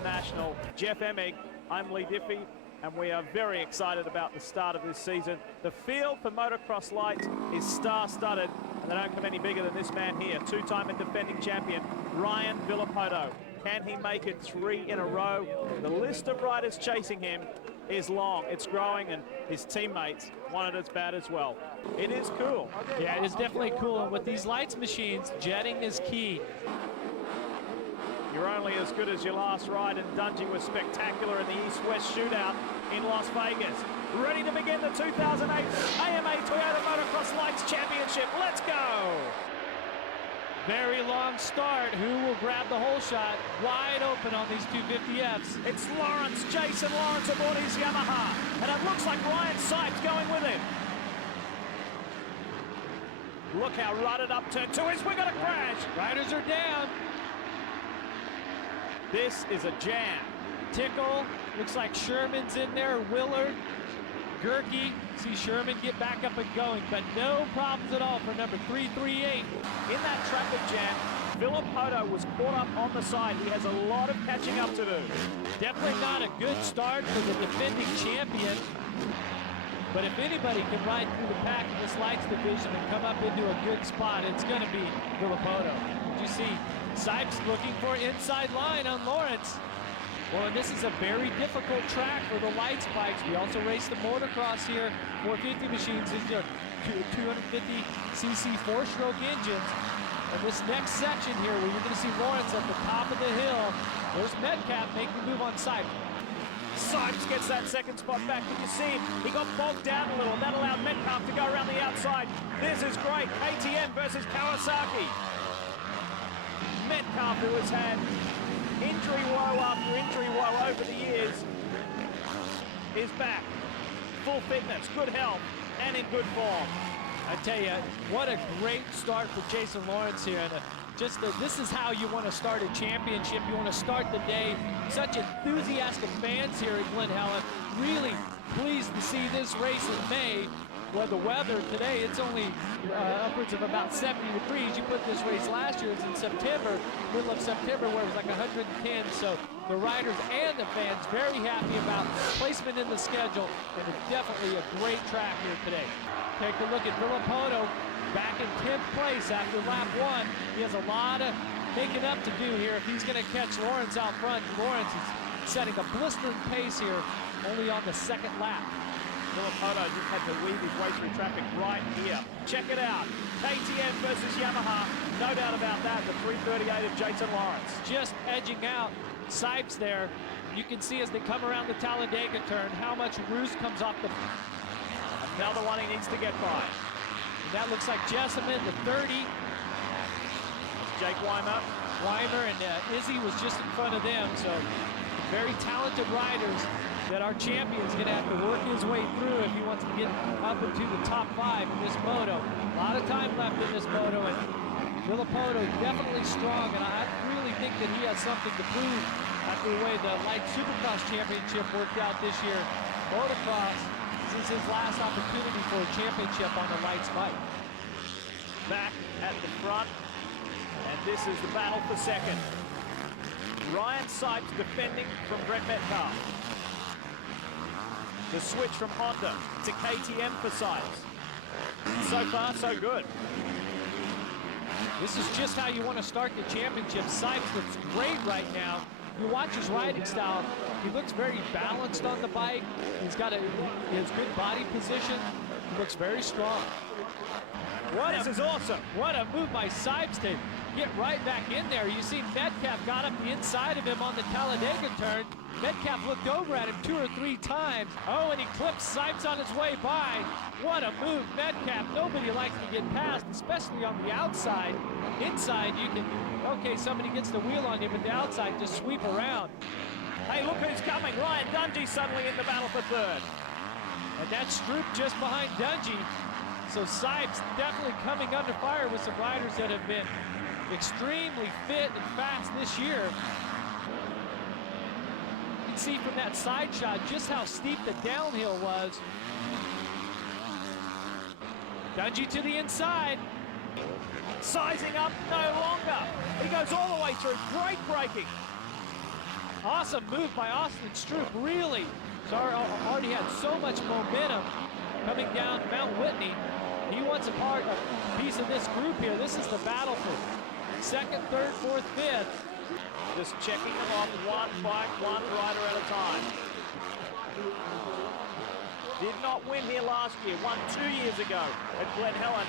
International, Jeff Emig. I'm Lee Diffie, and we are very excited about the start of this season. The field for motocross lights is star-studded, and they don't come any bigger than this man here, two-time and defending champion, Ryan Villopoto. Can he make it 3 in a row? The list of riders chasing him is long, it's growing, and his teammates want it as bad as well. It is cool. Yeah, it is definitely cool, and with these lights machines, jetting is key. You're only as good as your last ride, and Dungey was spectacular in the East-West shootout in Las Vegas. Ready to begin the 2008 AMA Toyota Motocross Lights Championship. Let's go! Very long start. Who will grab the whole shot? Wide open on these 250Fs. It's Lawrence, Jason Lawrence aboard his Yamaha. And it looks like Ryan Sipes going with him. Look how rutted up turn 2 is. We're going to crash. Riders are down. This is a jam. Tickle. Looks like Sherman's in there. Willard. Gerke. See Sherman get back up and going, but no problems at all for number 338. In that traffic jam, Villopoto was caught up on the side. He has a lot of catching up to do. Definitely not a good start for the defending champion, but if anybody can ride through the pack in this lights division and come up into a good spot, it's going to be Villopoto. You see Sipes looking for inside line on Lawrence. Well, and this is a very difficult track for the lights bikes. We also race the motocross here. 450 machines, these are 250cc four-stroke engines. And this next section here, where you're going to see Lawrence at the top of the hill, there's Metcalf making the move on Sipes. Sipes gets that second spot back. Did you see him? He got bogged down a little. That allowed Metcalf to go around the outside. This is great. KTM versus Kawasaki. Metcalf, who has had injury woe after injury woe over the years, is back. Full fitness, good health, and in good form. I tell you, what a great start for Jason Lawrence here. And this is how you want to start a championship. You want to start the day. Such enthusiastic fans here at Glen Helen. Really pleased to see this race in May. Well, the weather today, it's only upwards of about 70 degrees. You put this race last year, it was in September, middle of September, where it was like 110. So the riders and the fans very happy about placement in the schedule, and it's definitely a great track here today. Take a look at Villopoto, back in 10th place after lap 1. He has a lot of making up to do here if he's going to catch Lawrence out front. Lawrence is setting a blistering pace here, only on the second lap. Villopoto just had to weave his way through traffic right here. Check it out. KTM versus Yamaha. No doubt about that. The 338 of Jason Lawrence. Just edging out Sipes there. You can see as they come around the Talladega turn how much roost comes off the... Another one he needs to get by. And that looks like Jessamine, the 30. Jake Weimer. And Izzy was just in front of them. So very talented riders that our champion's going to have to work his way through if he wants to get up into the top 5 in this moto. A lot of time left in this moto, and Villopoto definitely strong, and I really think that he has something to prove after the way the Light Supercross Championship worked out this year. Motocross, this is his last opportunity for a championship on the lights bike. Back at the front, and this is the battle for second. Ryan Sipes defending from Brett Metcalf. The switch from Honda to KTM for Sipes. So far, so good. This is just how you want to start the championship. Sipes looks great right now. You watch his riding style. He looks very balanced on the bike. He has good body position. He looks very strong. This is awesome. What a move by Sipes to get right back in there. You see Metcalf got up the inside of him on the Talladega turn. Metcalf looked over at him 2 or 3 times. Oh, and he clipped Sipes on his way by. What a move, Metcalf. Nobody likes to get past, especially on the outside. Inside, you can, okay, somebody gets the wheel on you, but the outside, just sweep around. Hey, look who's coming. Ryan Dungey suddenly in the battle for third. And that's Stroop just behind Dungey. So Sipes definitely coming under fire with some riders that have been extremely fit and fast this year. You can see from that side shot just how steep the downhill was. Dungey to the inside. Sizing up no longer. He goes all the way through. Great braking. Awesome move by Austin Stroop, really. Already had so much momentum coming down Mount Whitney. He wants a piece of this group here. This is the battle for second, third, fourth, fifth. Just checking them off one bike, one rider at a time. Did not win here last year, won 2 years ago at Glen Helen.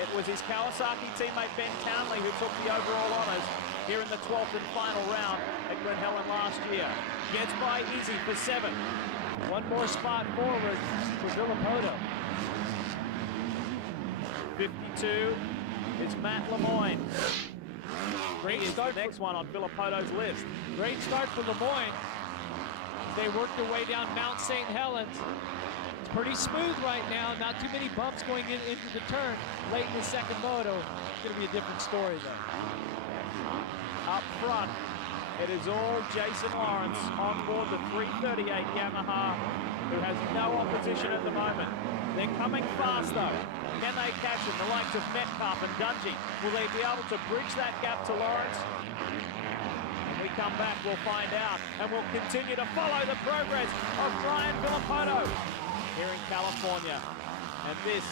It was his Kawasaki teammate Ben Townley who took the overall honours here in the 12th and final round at Glen Helen last year. Gets by easy for 7. One more spot forward for Villapoto. 52 is Matt Lemoyne. Great He is start. The next one on Villapoto's list. Great start for Lemoyne. They work their way down Mount St. Helens. It's pretty smooth right now. Not too many bumps going into the turn late in the second moto. It's going to be a different story though. Up front, it is all Jason Lawrence on board the 338 Yamaha, who has no opposition at the moment. They're coming fast though. Can they catch him? The likes of Metcalf and Dungey. Will they be able to bridge that gap to Lawrence? When we come back, we'll find out, and we'll continue to follow the progress of Ryan Villapoto here in California. And this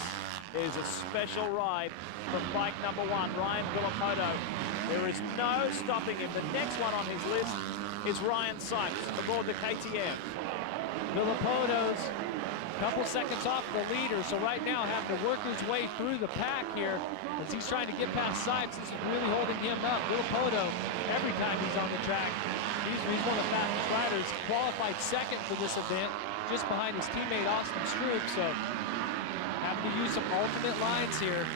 is a special ride from bike number 1, Ryan Villapoto. There is no stopping him. The next one on his list is Ryan Sykes aboard the KTM. Villapoto's a couple seconds off the leader, so right now having to work his way through the pack here as he's trying to get past Sykes. This is really holding him up. Villapoto, every time he's on the track, he's one of the fastest riders. Qualified second for this event, just behind his teammate Austin Stroop, so having to use some alternate lines here.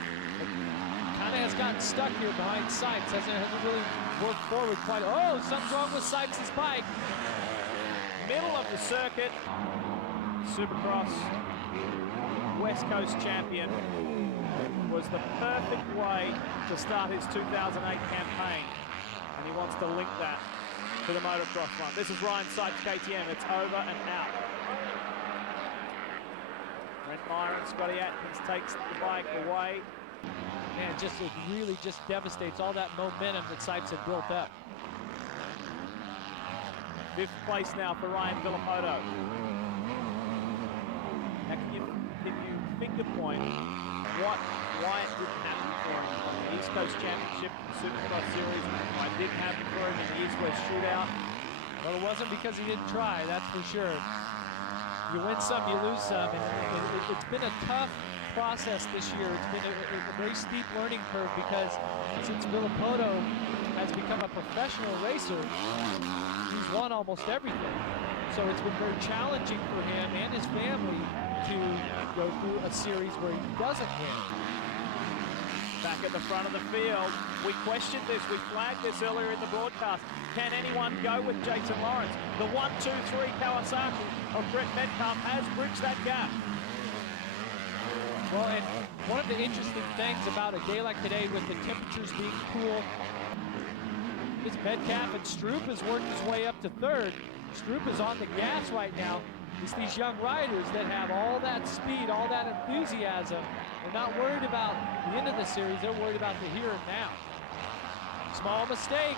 Kind of has gotten stuck here behind Sykes. Hasn't really worked forward quite. Oh, something's wrong with Sykes' bike. Middle of the circuit, Supercross West Coast champion. Was the perfect way to start his 2008 campaign, and he wants to link that to the motocross one. This is Ryan Sykes KTM. It's over and out. Brent Meyer and Scotty Atkins takes the bike away. Man, it really just devastates all that momentum that Sykes had built up. 5th place now for Ryan Villapoto. Now, can you finger point why it didn't happen for him on the East Coast Championship, the Supercross Series, why it didn't happen for him in the East West Shootout? Well, it wasn't because he didn't try, that's for sure. You win some, you lose some, and it's been a tough process this year. It's been a very steep learning curve because since Villapoto has become a professional racer, he's won almost everything. So it's been very challenging for him and his family to go through a series where he doesn't win. Back at the front of the field, we questioned this, we flagged this earlier in the broadcast. Can anyone go with Jason Lawrence? The 1-2-3 Kawasaki of Brett Metcalf has bridged that gap. Well, and one of the interesting things about a day like today with the temperatures being cool is Metcalf and Stroop has worked his way up to 3rd. Stroop is on the gas right now. It's these young riders that have all that speed, all that enthusiasm. They're not worried about the end of the series, they're worried about the here and now. Small mistake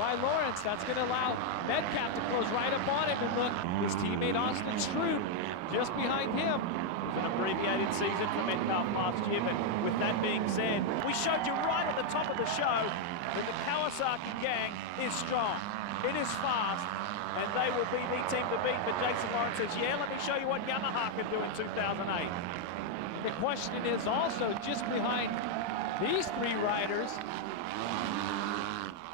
by Lawrence. That's going to allow Metcalf to close right up on him, and look, his teammate Austin Stroop just behind him. An abbreviated season for Metcalf last year, but with that being said, we showed you right at the top of the show that the Kawasaki gang is strong. It is fast, and they will be the team to beat. But Jason Lawrence says, yeah, let me show you what Yamaha can do in 2008. The question is also just behind these 3 riders.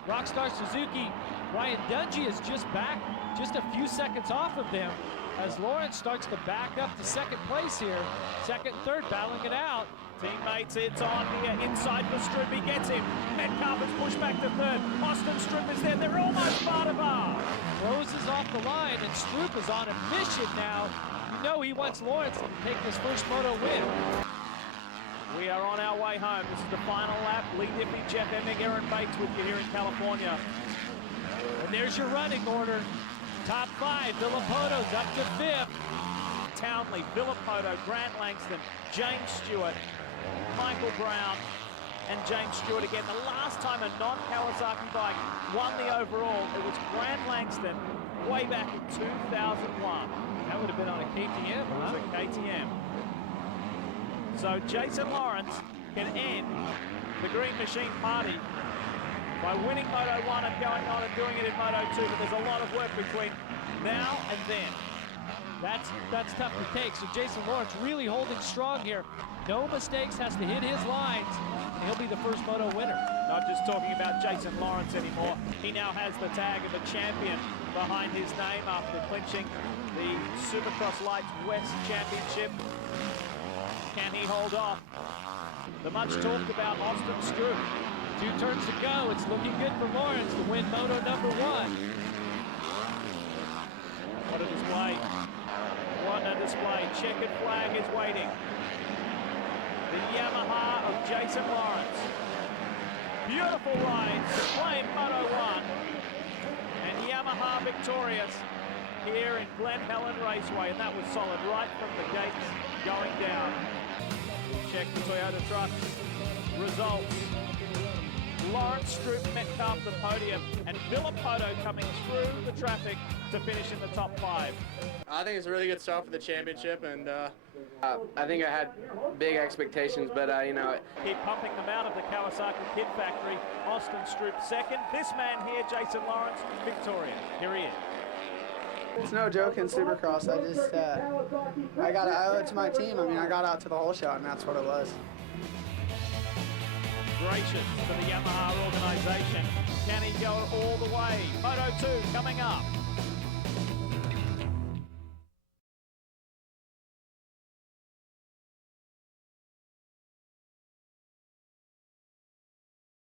Rockstar Suzuki, Ryan Dungey is just back, just a few seconds off of them, as Lawrence starts to back up to 2nd place here. 2nd, 3rd, battling it out. Teammates, it's on here, inside for Stroop, he gets him. Metcalf is pushed back to 3rd. Austin Stroop is there, they're almost bar to bar. Closes off the line, and Stroop is on a mission now. You know he wants Lawrence to take his first moto win. We are on our way home. This is the final lap. Lee Diffie, Jeff Emig, Aaron Bates with you here in California. And there's your running order. Top 5, Villapoto's up to 5th. Townley, Villapoto, Grant Langston, James Stewart, Michael Brown, and James Stewart again. The last time a non-Kawasaki bike won the overall, it was Grant Langston Langston way back in 2001. That would have been on a KTM, It was huh? a KTM. So Jason Lawrence can end the Green Machine party by winning Moto 1 and going on and doing it in Moto 2, but there's a lot of work between now and then. That's tough to take. So Jason Lawrence really holding strong here. No mistakes, has to hit his lines. And he'll be the first Moto winner. Not just talking about Jason Lawrence anymore. He now has the tag of a champion behind his name after clinching the Supercross Lights West Championship. Can he hold off the much talked about Austin Stroop? 2 turns to go. It's looking good for Lawrence to win Moto number 1. What a display. What a display. Checkered flag is waiting. The Yamaha of Jason Lawrence. Beautiful ride to claim Moto 1. And Yamaha victorious here in Glen Helen Raceway. And that was solid right from the gates going down. Check the Toyota trucks. Results. Lawrence Stroop Metcalf the podium, and Villapoto coming through the traffic to finish in the top 5. I think it's a really good start for the championship, and I think I had big expectations, but you know. Keep pumping them out of the Kawasaki Kid Factory. Austin Stroop second. This man here, Jason Lawrence, victorious. Here he is. It's no joke in Supercross. I just, I owe it to my team. I mean, I got out to the whole shot, and that's what it was. Gracious to the Yamaha organisation. Can he go all the way? Moto 2 coming up.